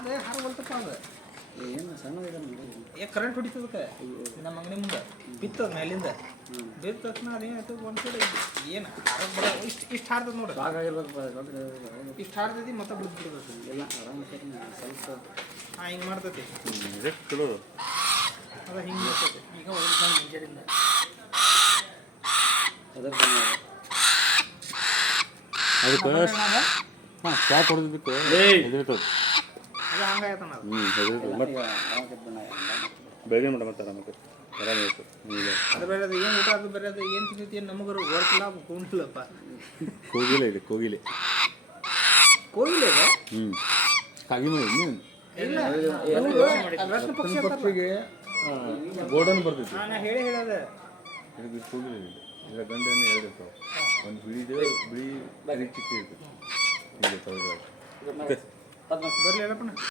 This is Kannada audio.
ಅದೇ ಹಾರ ಹೊಲ್ತಪ್ಪ ಅದು ಏನು ಸಣ್ಣದಿದೆ ಕರೆಂಟ್ ಹೊಡಿತದಕ್ಕೆ ನಮ್ಮ ಅಂಗಡಿ ಮುಂದೆ ಬಿತ್ತದ ಮೇಲಿಂದ ಬಿದ್ದ ತಕ್ಷಣ ಅದೇನಾಯ್ತು ಒಂದು ಸೈಡ್ ಏನು ಹಾರ ಬಡ ಇಷ್ಟು ಹಾರ್ತದ ನೋಡಿ ಇಷ್ಟು ಹಾರ್ತೈತಿ ಮತ್ತೆ ಬಿಡ್ತದೆ ಎಲ್ಲ ಆರಾಮ ಸ್ವಲ್ಪ ಹಿಂಗೆ ಮಾಡ್ತೈತಿ ಚಲೋ ಅದ ಹಿಂಗೆ ಮಾಡ್ತೈತಿ ಈಗ ಹೋಗ್ತಾನೆ ಮುಂಜಾನಿಂದ ಅದಕ್ಕೆ ಹಾಂ ಶಾಕ್ ಹೊಡೆದ್ಬಿಟ್ಟು ಹೆದರ್ತದೆ ಅದು ಹಂಗಾಯ್ತಣ್ಣ ಹೆದರ್ತದೆ ಮತ್ತೆ ಬೆಳಗ್ಗೆ ಮತ್ತೆ ಮತ್ತೆ ಆರಾಮ ಇತ್ತು ಅದು ಬೇರೆ ಅದು ಏನು ಊಟ ಅದು ಬೇರೆ ಅದು ಏನು ತಿಂತೈತಿ ಏನು ನಮಗರು ವರ್ಕಿಲ್ಲ ಕೊಂಡಿಲ್ಲಪ್ಪ ಕೋಗಿಲೆ ಇದೆ ಕೋಗಿಲೆ ಕೋಗಿಲೆ ಇದೆ ಕಾಗಿ ಮಾಡಿ ಇಲ್ಲ ರತ್ನ ಪಕ್ಷಿಗೆ ಗೋಲ್ಡನ್ ಬರ್ತೈತಿ ನಾನು ಹೇಳೋದೆ ಇದಕ್ಕೆ ಕೋಗಿಲೆ ಇದೆ ಇದರ ಗಂಡನ್ನು ಎರಡು ಇರ್ತಾವೆ ಒಂದು ಬಿಳಿ ಚಿಕ್ಕಿ ಇರ್ತೈತಿ ಹೀಗೆ ಬರಲಿ ಹೇಳಪ್ಪಣ್ಣ